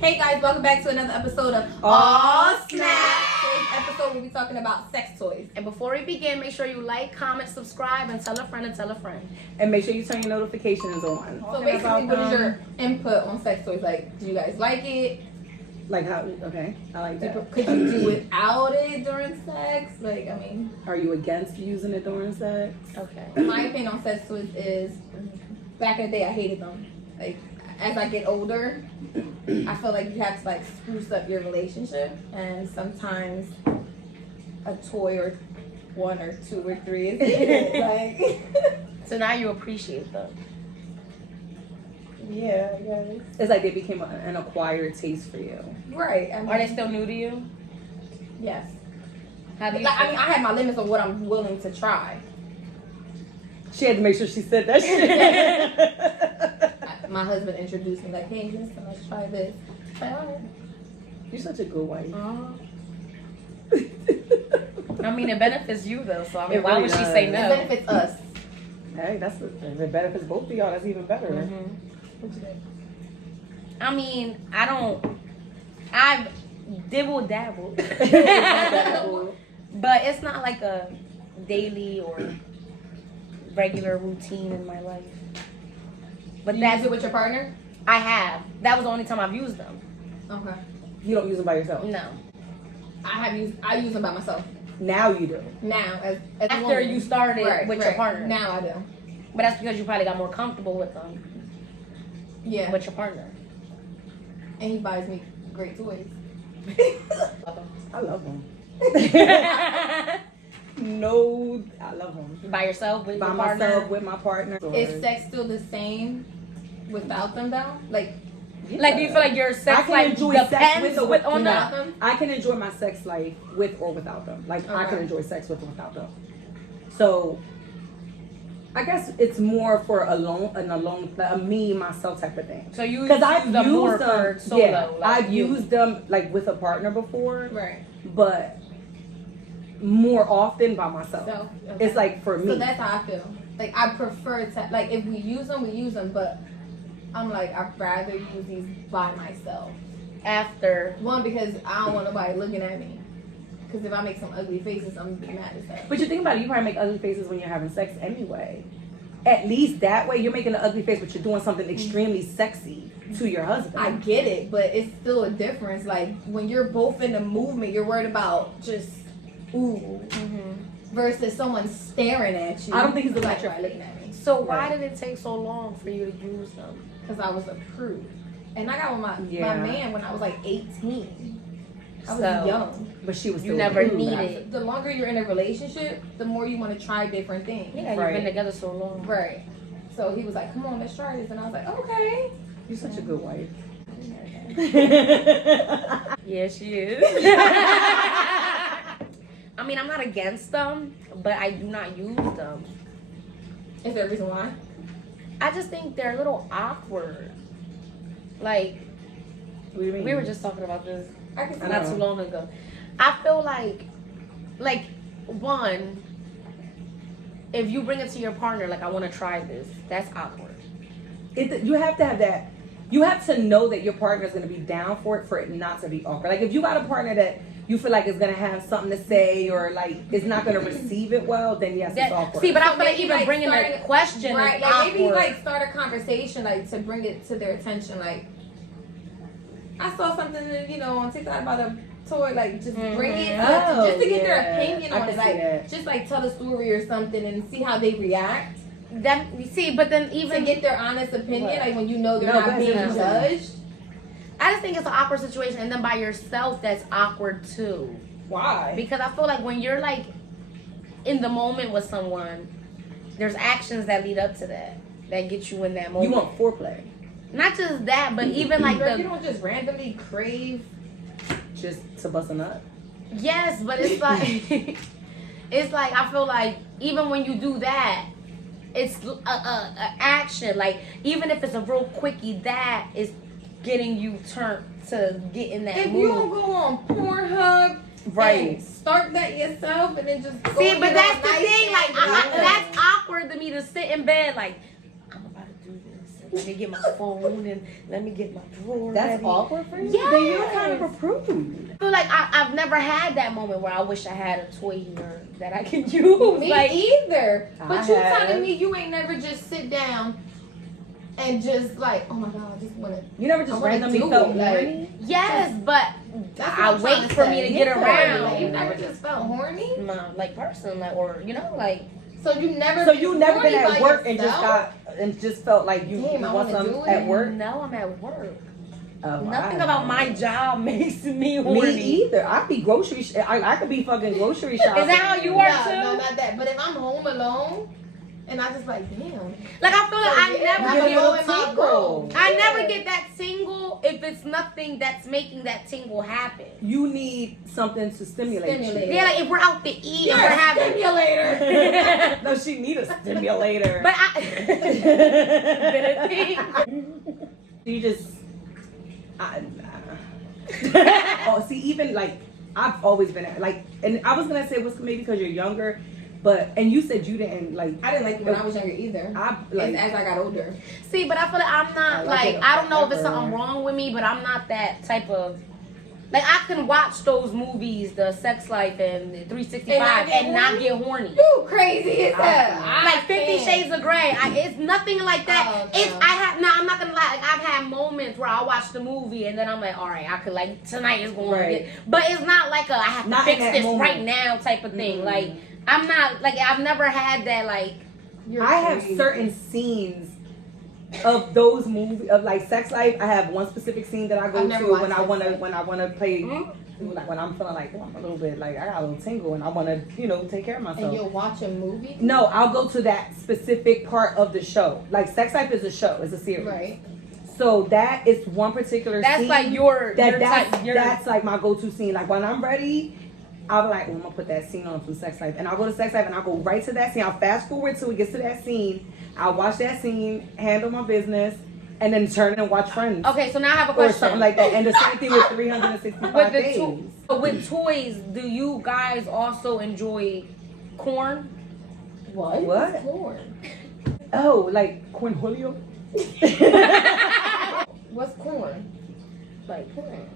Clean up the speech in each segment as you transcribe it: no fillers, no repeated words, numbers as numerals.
Hey guys, welcome back to another episode of Aw Snap. Today's episode we'll be talking about sex toys. And before we begin, make sure you like, comment, subscribe, and tell a friend and tell a friend. And make sure you turn your notifications on. So basically, what is your input on sex toys? Like, do you guys like it? Like how? Okay, I like that. Could you do without it during sex? Like, I mean, are you against using it during sex? Okay. My opinion on sex toys is, back in the day, I hated them. Like, as I get older, I feel like you have to like spruce up your relationship, and sometimes a toy or one or two or three is needed. Like, So now you appreciate them. yeah, I guess. It's like they became an acquired taste for you. Right. I mean, Are they still new to you? Yes. How do you? Like, I mean, I have my limits on what I'm willing to try. She had to make sure she said that shit. My husband introduced me like, hey, listen, let's try this. Like, all right. You're such a good wife. I mean, it benefits you though. So I mean, It why really would she does. say It no? benefits us. Hey, if it benefits both of y'all, that's even better. Mm-hmm. What you think? I mean, I've dibble dabble, but it's not like a daily or regular routine in my life. But You that's use it with your partner? I have. That was the only time I've used them. Okay. You don't use them by yourself. No. I use them by myself. Now you do. Now, as a After woman. you started with your right. partner. Now I do. But that's because you probably got more comfortable with them Yeah. with your partner. And he buys me great toys. I love them. No, I love them. By yourself, with By your partner? myself, with my partner. Is sex still the same without them though? Like, Like, do you feel like your I sex can life enjoy depends sex with or with on without them? them? I can enjoy my sex life with or without them. Like I can Okay. enjoy sex with or without them. So I guess it's more for a me myself type of thing. So you Because I've use them more used for them. solo. Yeah, like I've you. used them like with a partner before, right. but more often by myself. So, okay. It's like for me. So that's how I feel. Like, I prefer to, like, if we use them, but I'm like, I'd rather use these by myself. After. One, because I don't want nobody looking at me. Because if I make some ugly faces, I'm gonna be mad as hell. But you think about it, you probably make ugly faces when you're having sex anyway. At least that way, you're making an ugly face, but you're doing something extremely sexy to your husband. I get it, but it's still a difference. Like, when you're both in the movement, you're worried about just, ooh, versus someone staring at you. I don't think he's looking like, at you. try looking at me. So why Right. did it take so long for you to use them? Because I was a prude. And I got with my man when I was like 18. I was So- young. But she was You still never rude. needed. The longer you're in a relationship, the more you want to try different things. Yeah, Right. you've been together so long. Right. So he was like, come on, let's try this. And I was like, okay. You're such a good wife. Yeah, she is. I mean, I'm not against them, but I do not use them. Is there a reason why? I just think they're a little awkward. Like, What do you mean? we were just talking about this I can see I not know. too long ago. I feel like one, if you bring it to your partner, like, I want to try this, that's awkward. You have to have that. You have to know that your partner is going to be down for it not to be awkward. Like if you got a partner that you feel like is going to have something to say or like is not going to receive it well, then yes, it's awkward. See, but I So feel like maybe, even like, bringing starting- the question right, is like awkward. maybe like start a conversation like to bring it to their attention. Like, I saw something, on TikTok about a toy. Like, just bring it up Oh, just to get their yeah. opinion I on can it. see Like, that. just like tell a story or something and see how they react. That you see, but then To even get their honest opinion, Right. like when you know they're No, not go ahead, being go ahead. judged. I just think it's an awkward situation, and then by yourself, that's awkward too. Why? Because I feel like when you're like in the moment with someone, there's actions that lead up to that get you in that moment. You want foreplay, Not just that, but even like Girl, you the don't just randomly crave. just to bust a nut. yes, but it's like it's like I feel like even when you do that, it's a action. Like even if it's a real quickie, that is getting you turned to get in that If mood. you don't go on Pornhub, Right. and start that yourself, and then just go See, get but all that's the nice thing. Like, and good. that's awkward to me to sit in bed. Like, I'm about to do this, let me get my phone and let me get my drawer That's ready. awkward for you? Yes. Then you're kind of a prude. I feel like I've never had that moment where I wish I had a toy here that I can use. Me like, either. I But you have. telling me you ain't never just sit down and just like, oh my god, I just wanna. You never just I wanna randomly do felt it, like- horny? yes, but That's what I I'm trying wait to for say. me to get Yeah. around. Like, you never just felt horny. Like person, like, or you know, like. So you never. So you never been horny at by work and yourself? just felt like you Damn, I want wanna some do it. at work? No, I'm at work. Oh, Nothing I- about my job makes me Me horny. either. I be grocery. I could be fucking grocery shopping. Is that how you No, are no, too? not that. But if I'm home alone and I just like, damn. Like I feel like So, I yeah, never I'm get alone in my tingle. room. I never Yeah. get that tingle if it's nothing that's making that tingle happen. You need something to stimulate. Stimulate. You. Yeah, like if we're out to eat You're and we're a having. stimulator. No, she need a stimulator. But I. You just. Oh, see, even like I've always been like, and I was gonna say it was maybe because you're younger, but and you said you didn't like. I didn't like it when I was younger either. I like. As I got older. See, but I feel like I'm not I like like it I don't know if it's forever. something wrong with me, but I'm not that type of. Like I can watch those movies, the Sex Life and the 365, and not get horny. You crazy as hell. Like 50 Shades of Grey, it's nothing like that. Oh, no. It's I'm not gonna lie. Like I've had moments where I watch the movie and then I'm like, all right, I could like tonight is going Right. to get, but it's not like I have to Not fix in that this moment. right now type of thing. Mm. Like I'm not like I've never had that like. You're I have crazy. certain scenes of those movies of like Sex Life. I have one specific scene that I go I've never to watched when I Sex wanna Life. when I wanna play. Like when I'm feeling like, oh, I'm a little bit like I got a little tingle and I want to, take care of myself. And you'll watch a movie? No, I'll go to that specific part of the show. Like Sex Life is a show, it's a series. Right. So that is one particular That's scene. like your That's like my go-to scene. Like when I'm ready, I'll be like, oh, I'm gonna put that scene on from Sex Life, and I'll go to Sex Life and I'll go right to that scene. I'll fast forward till it gets to that scene. I'll watch that scene, handle my business, and then turn and watch Friends. Okay, so now I have a Or question. something like that. And the same thing with 365 with the days. with toys, do you guys also enjoy corn? What? What? What's corn? Oh, like cornholio? What's corn? Like corn.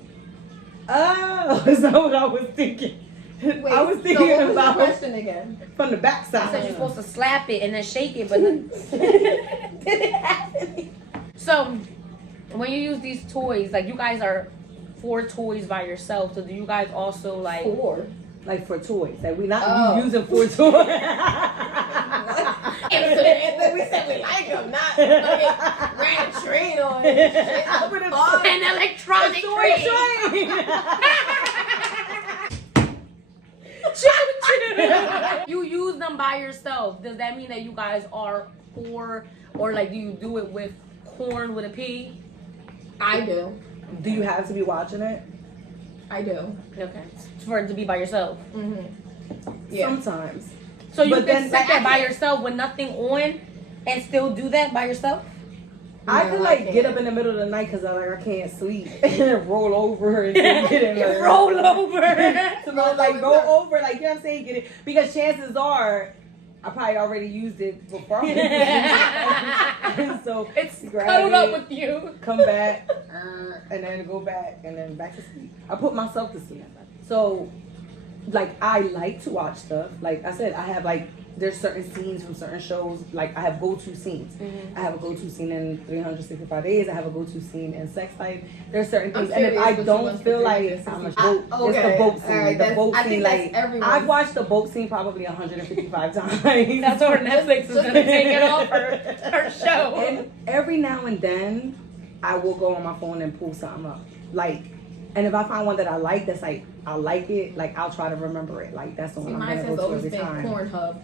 Oh, is that what I was thinking? Wait, I was so thinking what was about the question again? from the I backside. said you're supposed to slap it and then shake it, but did it happen? So, when you use these toys, like you guys are 4 toys by yourself, so do you guys also like? 4. Like for toys. Like we not Oh. using for toys. And we said we like them, not fucking ran a train on it. An electronic train. You use them by yourself. Does that mean that you guys are 4, or like do you do it with corn with a P? I do. Do you have to be watching it? I do. Okay, for it to be by yourself. Mm-hmm. Yeah. Sometimes. So you But can then, sit like, there I by can't- yourself with nothing on, and still do that by yourself. I No, could I like can't. get up in the middle of the night because I can't sleep and roll over and get in there. Roll over. So like go over, like you know what I'm saying, get it because chances are I probably already used it before. I went to sleep. So It's grab cuddled up it, with you. come back, and then go back and then back to sleep. I put myself to sleep. So like I like to watch stuff. Like I said, I have like there's certain scenes from certain shows. Like I have go-to scenes. Mm-hmm. I have a go-to scene in 365 Days. I have a go-to scene in Sex Life. There's certain I'm things, and if curious I what you don't watched feel for like 365. I'm a boat, it's the boat scene. Alright, The boat I scene, think like that's everyone's. I've watched the boat scene probably 155 times. That's where Netflix is gonna take it off her show. And every now and then, I will go on my phone and pull something up. Like, and if I find one that I like, that's like I like it. Like I'll try to remember it. Like that's the See, one I'm mine gonna has go to always every been time. Pornhub.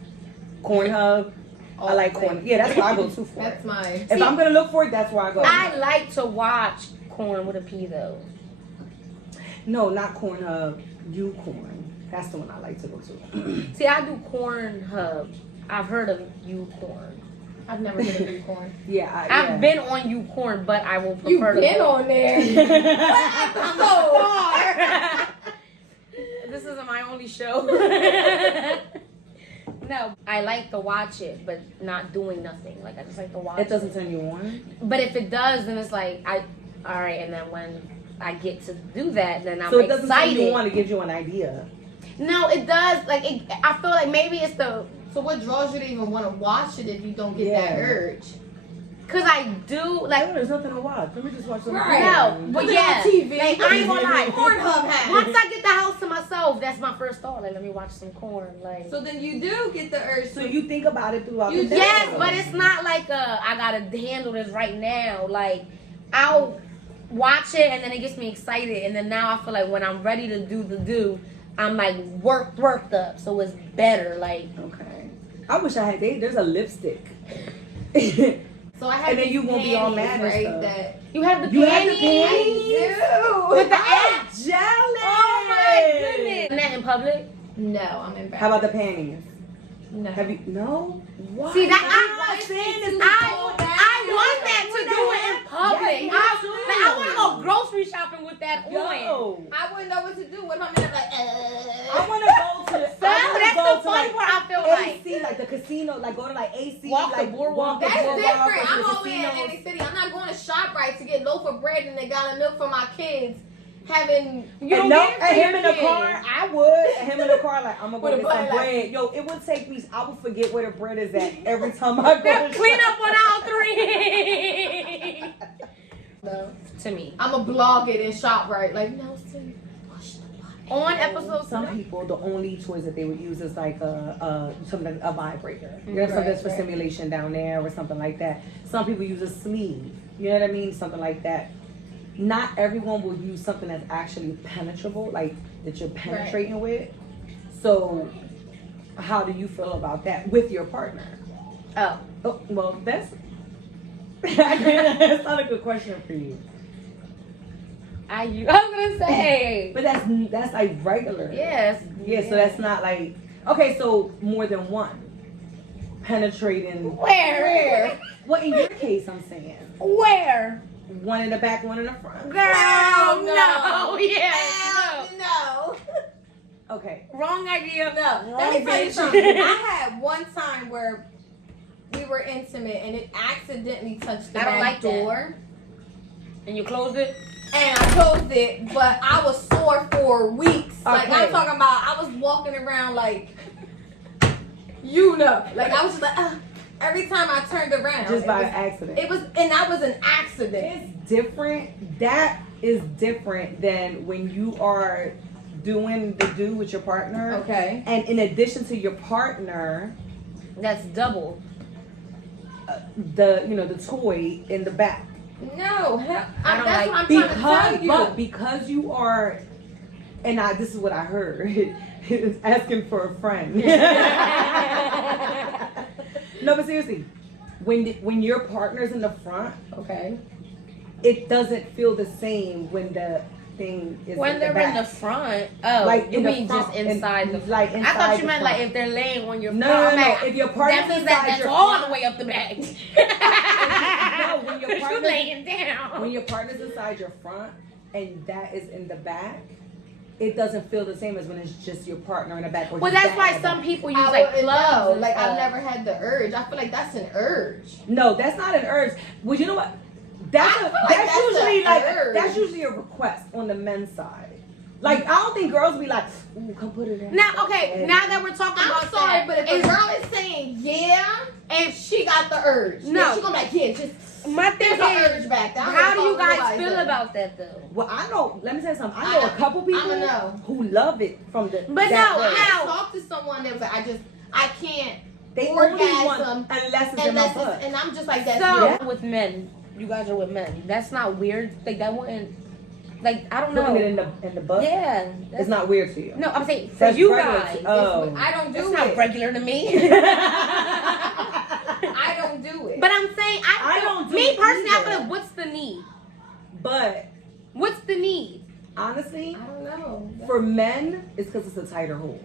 Corn Hub. I like corn. Yeah, that's what I go to for. That's my. If I'm gonna look for it, that's where I go. I like to watch corn with a P though. No, not Corn Hub. You Corn. That's the one I like to go to. See, I do Corn Hub. I've heard of you corn. I've never been a corn. Yeah, I've been on you corn, but I will You prefer been to on there. I'm so far. This isn't my only show. No, I like to watch it, but not doing nothing. Like I just like to watch it. It doesn't turn you on? But if it does, then it's like all right, and then when I get to do that, then I'm so it doesn't excited. turn you on, it gives you an idea. No, it does. Like I feel like maybe it's the So what draws you to even want to watch it if you don't get that urge? cause I do like. Oh, there's nothing to watch. Let me just watch something. Right. No, but Put it yeah, on TV. like, I ain't gonna lie. Pornhub has. Once I get the house to myself, that's my first thought. Like, let me watch some corn. Like, So then you do get the urge. So you think about it throughout You the day. yes, but it's not like I gotta handle this right now. Like, I'll watch it and then it gets me excited, and then now I feel like when I'm ready to do, I'm like worked up, so it's better. Like, Okay. I wish I had. There's a lipstick. So I have And then these you won't be all panties, mad and right? stuff. That you have the You have the panties panties? with the I'm app. jealous. Oh my goodness! Isn't that in public? no, I'm embarrassed. How about the panties? No. Have you? No. Why? See that I'm I saying this. I want that to do it in public. Yes, I want to go grocery shopping with that on. Yo. I wouldn't know what to do. What if I'm in there like, I want to go to. That's the fun part. I feel like. AC, like the casino, like go to like AC, Walk the like boardwalk. that's boardwalk different. or I'm the only in casinos. any city. I'm not going to ShopRite to get loaf of bread and a gallon of milk for my kids. Having You And don't no, get it for and him your in the kids. car, I would. And him in the car, like I'm gonna With go a get some butt, like- bread. Yo, it would take me. I would forget where the bread is at every time I go. They'll to clean shop. up on all three. no. To me. I'm a blog it and ShopRite. Like, no, see, push the button. On episode Some people, the only toys that they would use is like something like a vibrator. You know, something Right, that's for right. stimulation down there or something like that. Some people use a sleeve. You know what I mean? Something like that. Not everyone will use something that's actually penetrable, like that you're penetrating with. So, how do you feel about that with your partner? Oh. Oh, well, that's that's not a good question for you. I was gonna say. But that's like regular. Yes. Yeah, so that's not like okay, so more than one penetrating. Where? Well, in your case, I'm saying Where? one in the back, one in the front. Girl, no. Yeah. Hell No. no. Okay. Wrong idea. No. Wrong Let me tell you bitch. something. I had one time where we were intimate and it accidentally touched the I don't back like that. door. And you closed it? And I closed it, but I was sore for weeks. Like Okay. I'm talking about, I was walking around like, like I was just like, every time I turned around. Just by it accident. and that was an accident. It's different. That is different than when you are doing the do with your partner. Okay. And in addition to your partner, That's double. the toy in the back. No, hell, I don't that's like- what I'm trying to tell you. But because you are, and this is what I heard, is asking for a friend. No, but seriously, when your partner's in the front, Okay. it doesn't feel the same when the thing is When in they're the back. in the front. Oh, Like you in the mean front, just inside and, the like I inside thought you the meant front. like if they're laying on your No, front. no, no. If your partner's that means inside that's your all front- the way up the back. No, when your You're partner's laying down. when your partner's inside your front and that is in the back, it doesn't feel the same as when it's just your partner in the back. Or Well, just that's that why in the some back. people use I like wouldn't gloves. know. and Like I've stuff. never had the urge. I feel like that's an urge. No, that's not an urge. Well, you know what? That's I feel like that's that's usually a like urge. that's usually a request on the men's side. Like I don't think girls be like, "Ooh, come put it in." Now, okay, now that we're talking I'm about sorry, that, but if is- a girl is saying yeah, and she got the urge, No. then she gonna be like, yeah, just my thing there's an is, urge back there. I don't how do know you if I guys realize feel that. about that though? Well, I know. Let me tell you something. I know a couple I'ma people know. who love it from the. But that no, way. how- I talked to someone that was like, I can't They only orgasm want unless it's in my unless butt. it's, and I'm just like, that's So weird. with men, you guys are with men. That's not weird. Like that wouldn't. Like I don't know. Putting it in the butt. Yeah, It's not weird to you. No, I'm saying for That's you regular guys. to- oh. I don't It's do not it. regular to me. I don't do it. But I'm saying I feel- don't do me it personally, I either. feel like what's the need? But What's the need? honestly, I don't know. for men, it's because it's a tighter hole.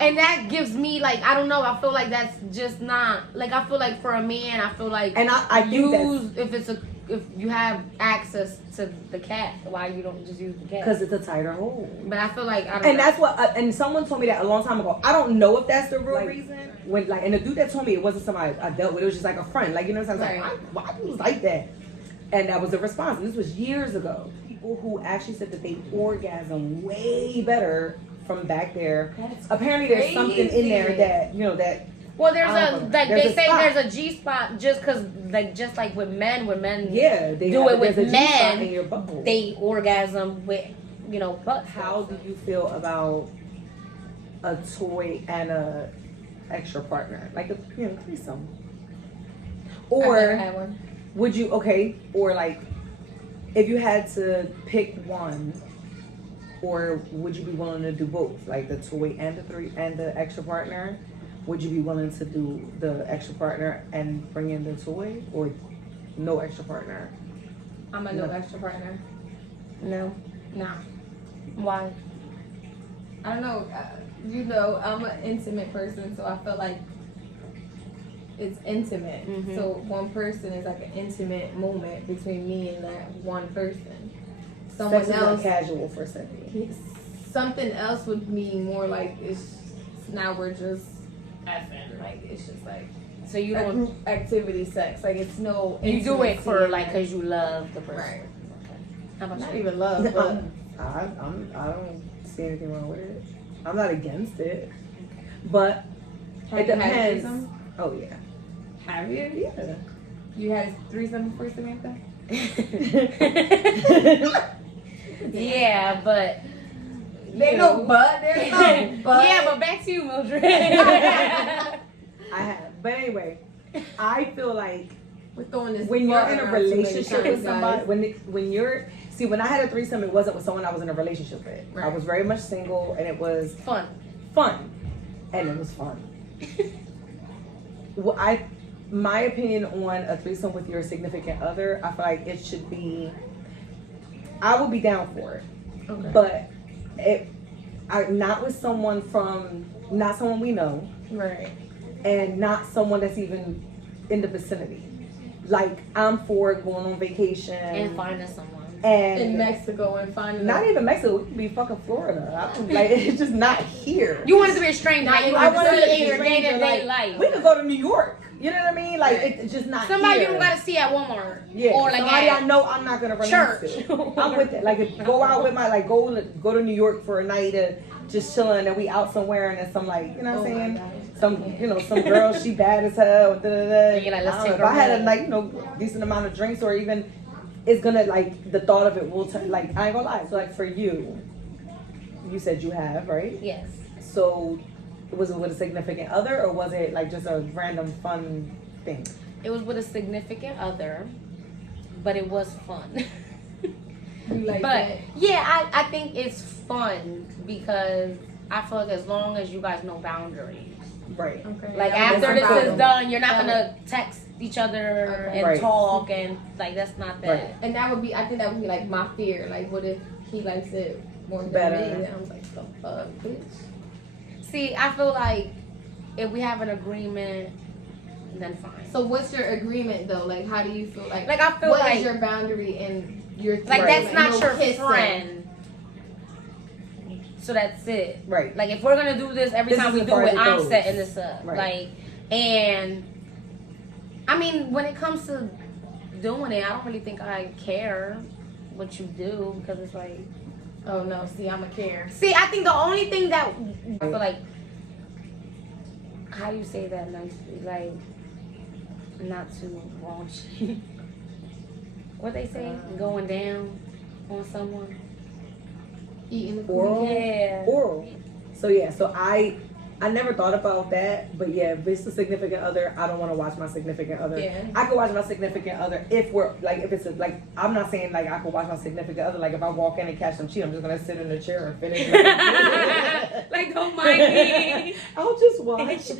And that gives me like I don't know. I feel like that's just not like I feel like for a man, I feel like And I think that's use if it's a if you have access to the cat, why you don't just use the cat? Because it's a tighter hold. But I feel like I don't And know. that's what, and someone told me that a long time ago. I don't know if that's the real reason. When like, and the dude that told me it wasn't somebody I dealt with. It was just like a friend. Like, you know what I'm saying? I was like, why dudes like that? And that was the response. And this was years ago. People who actually said that they orgasm way better from back there. That's apparently, there's something in there that that. Well, there's there's a say spot. there's a G spot just because just like with men, Yeah, they do have, it with there's a G spot men, in your butthole. they orgasm with butt. How do you feel about a toy and a extra partner, like a threesome? I've never Or had one. would you or like if you had to pick one, or would you be willing to do both, like the toy and the extra partner? Would you be willing to do the extra partner and bring in the toy, or no extra partner? I'm a no extra partner. No. Nah. Why? I don't know. I'm an intimate person, so I feel like it's intimate. Mhm. So one person is like an intimate moment between me and that one person. Someone Sex is else, not casual for Cindy. something else would mean more like it's now we're just effing. Like it's just like So you a don't. group activity sex. Like it's no. You do it for intimacy. like because you love the person. Right. Okay. How about Not you? even love, but I don't see anything wrong with it. I'm not against it, but have it you had a depends. threesome? Oh yeah, Have you? yeah. You had a threesome before Samantha? Yeah, but There's no but. There's no but. yeah, but back to you, Mildred. I have, but anyway, I feel like We're throwing this when you're but in a around too many relationship times, with somebody, guys. when I had a threesome, it wasn't with someone I was in a relationship with. I Right. was very much single, and it was Fun. and it was fun. Well, my opinion on a threesome with your significant other, I feel like it should be. I would be down for it, Okay. but not with someone not someone we know, Right. and not someone that's even in the vicinity. Like, I'm for going on vacation And finding someone. and In Mexico and finding not even Mexico. We could be fucking Florida. I don't, like, it's just not here. You want it to be a stranger. Like, you I want want to it to see be your stranger, day-to-day like, life. we could go to New York. You know what I mean? Like, Right. it's just not Somebody here. you don't gotta see at Walmart. Yeah, Or like somebody at I know I'm not gonna run church. into. I'm with it. Like, if go out with go to New York for a night and just chilling, and we out somewhere, and then some, like, you know what I'm Oh my saying? gosh. Some girl, she bad as hell. Da, da, da. And you're like, let's I don't take know, her if I had a home. like decent amount of drinks, or even it's gonna, like, the thought of it will turn, like, I ain't gonna lie. So, like, for you said you have, right? Yes. So was it with a significant other, or was it like just a random fun thing? It was with a significant other, but it was fun. You like But that? yeah, I think it's fun because I feel like as long as you guys know boundaries. Right. Okay. Like Yeah, after that's this a is done, you're not gonna text each other Okay. and Right. talk and like that's not that. Right. And that would be, I think that would be like my fear. Like, what if he likes it more than Better. me? And I was like, the fuck, bitch. See, I feel like if we have an agreement, then fine. So what's your agreement though? Like, how do you feel like? Like I feel What like is your boundary in your like Right. that's not no your kissing. friend. So that's it. Right. Like if we're gonna do this every This time is we as do far as it, it I'm goes. setting this up. Right. Like, and I mean, when it comes to doing it, I don't really think I care what you do because it's like. Oh no, see, I'm a care. See, I think the only thing that I feel like, how do you say that nicely? Like, not too raunchy. What they say? Going down on someone. Eating the Oral. Yeah. Oral. So yeah. So I never thought about that, but yeah, if it's a significant other, I don't want to watch my significant other. Yeah. I could watch my significant other if it's like, I'm not saying like I could watch my significant other, like if I walk in and catch them cheating, I'm just gonna sit in the chair and finish. Like, don't mind me. I'll just watch.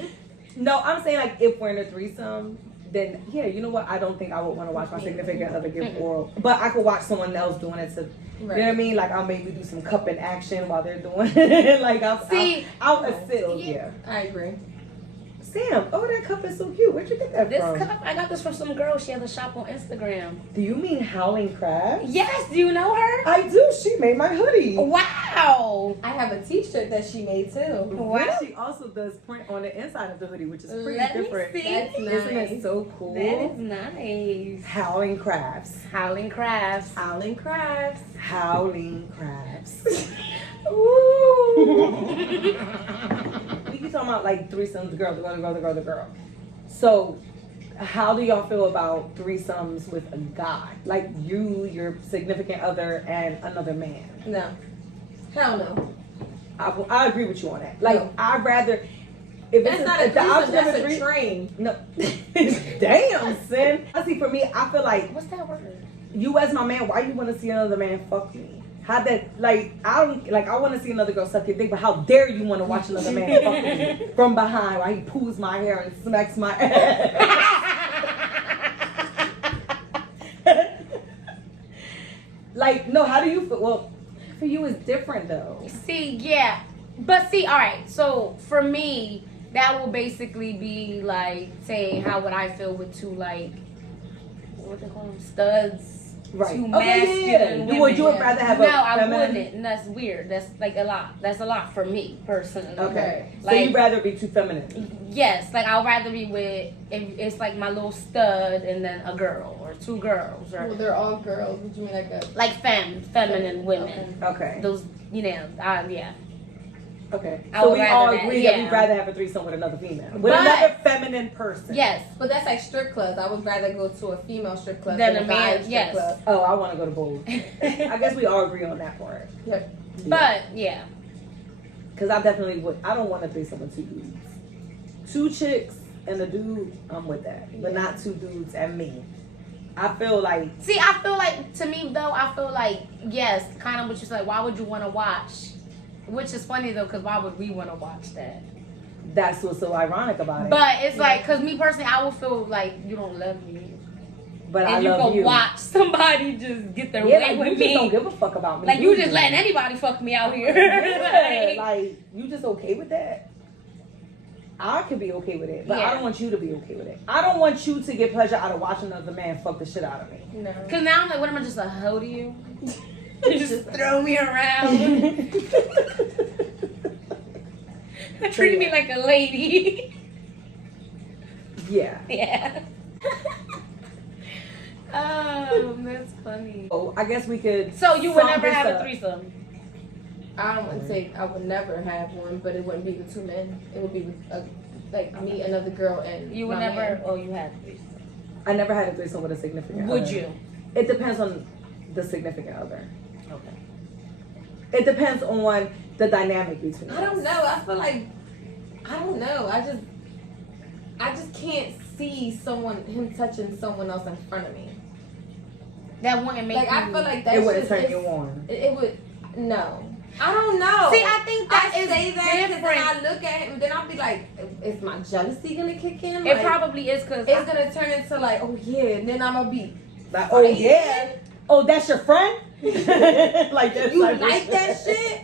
No, I'm saying like if we're in a threesome, then yeah, you know what? I don't think I would want to watch my significant other give oral, but I could watch someone else doing it to. Right. You know what I mean? Like I'll maybe do some cupping action while they're doing it. Like I'll See, assist. Yeah. I agree. Sam, oh, that cup is so cute. Where'd you get that This from? cup, I got this from some girl. She has a shop on Instagram. Do you mean Howling Crabs? Yes, do you know her? I do. She made my hoodie. Wow. I have a t-shirt that she made too. Wow. She also does print on the inside of the hoodie, which is pretty Let me different. see. That's Isn't nice. it so cool? That is nice. Howling Crabs. Howling Crafts. Howling Crabs. Howling Crabs. Ooh. We keep talking about like threesomes, the girl. So, how do y'all feel about threesomes with a guy? Like you, your significant other, and another man? No. Hell no. I agree with you on that. Like, No. I'd rather. If That's it's not a if the threesome, option of that's a a three- train. No. Damn, sin. See, for me, I feel like What's that word? you as my man, why you want to see another man fuck me? How that, like, I don't, like, I want to see another girl suck your dick, but how dare you want to watch another man fuck me from behind while he pulls my hair and smacks my ass? Like, no, how do you feel? Well, for you it's different though. See, yeah. But see, all right. So for me, that will basically be like saying how would I feel with two like what they call them studs, Right. two Okay, masculine yeah. women. You would rather have no, a I feminine? wouldn't. And that's weird. That's like a lot. That's a lot for me personally. Okay. So Like you'd rather be too feminine? yes, like I'd rather be with if it's like my little stud and then a girl or two girls or Well, they're all girls. What do you mean like a like feminine women. Okay. Those yeah. Okay. I So would we all rather that, agree that yeah. we'd rather have a threesome with another female. With But- another feminine person. Yes. But that's like strip clubs. I would rather go to a female strip club Than than a a guy man, strip yes. club. Oh, I want to go to both. I guess we all agree on that part. Yep. But yeah. Because I definitely would. I don't want a threesome with two dudes. Two chicks and a dude, I'm with that. But Yeah. not two dudes and me. I feel like, See, I feel like to me though, I feel like yes, kind of what you're like. Why would you want to watch? Which is funny though, because why would we want to watch that? that's what's so ironic about it. But it's like, because me personally, I would feel like you don't love me, But I and you love go you. watch somebody just get their Yeah, way like, with you just don't me. give a fuck about me. Like do you just letting anybody fuck me out here. Yeah, Like, like, you just okay with that? I could be okay with it, but Yeah. I don't want you to be okay with it. I don't want you to get pleasure out of watching another man fuck the shit out of me. No. Cause now I'm like, what am I just a hoe to you? You just throw me around, treat me like a lady. Yeah. Yeah. Oh, that's funny. Oh, I guess we could. So you would sum never this have a up. threesome? I don't say I would never have one, but it wouldn't be with two men. It would be with like me, another girl, and You would my never. man. Oh, you had a threesome. I never had a threesome with a significant Would other. you? It depends on the significant other. Okay. It depends on the dynamic between I don't us. know. I feel like I don't know. I just can't see him touching someone else in front of me. That wouldn't make Like you. I feel like that It wouldn't shit turn is- you on. It would no. I don't know. See, I think that I is say that because then different. I look at him, then I'll be like, is my jealousy gonna kick in? It Like, probably is because it's gonna turn into like, oh yeah, and then I'm gonna be Like, oh yeah. Oh, that's your friend? Like that. you type of like that shit?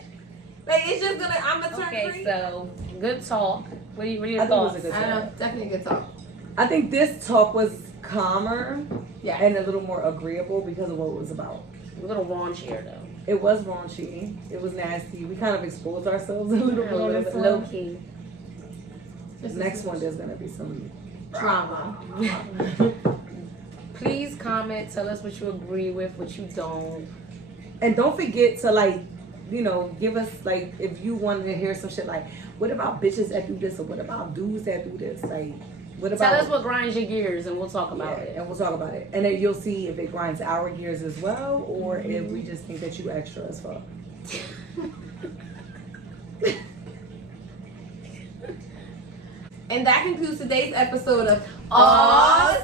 Like it's just gonna I'm gonna turn Okay, green. so good talk. What are your I think it was thoughts? a good I talk. know, definitely good talk. I think this talk was calmer Yeah. and a little more agreeable because of what it was about. A little raunchier though. It was raunchy. It was nasty. We kind of exposed ourselves a little bit on this bit one. low key. Next one, there's gonna be some Drama. Please comment. Tell us what you agree with, what you don't. And don't forget to like, you know, give us like if you wanted to hear some shit like, what about bitches that do this or what about dudes that do this? Like, what about? Tell us what grinds your gears, and we'll talk about Yeah, it. and we'll talk about it. And then you'll see if it grinds our gears as well, or if we just think that you extra as fuck. And that concludes today's episode of Aw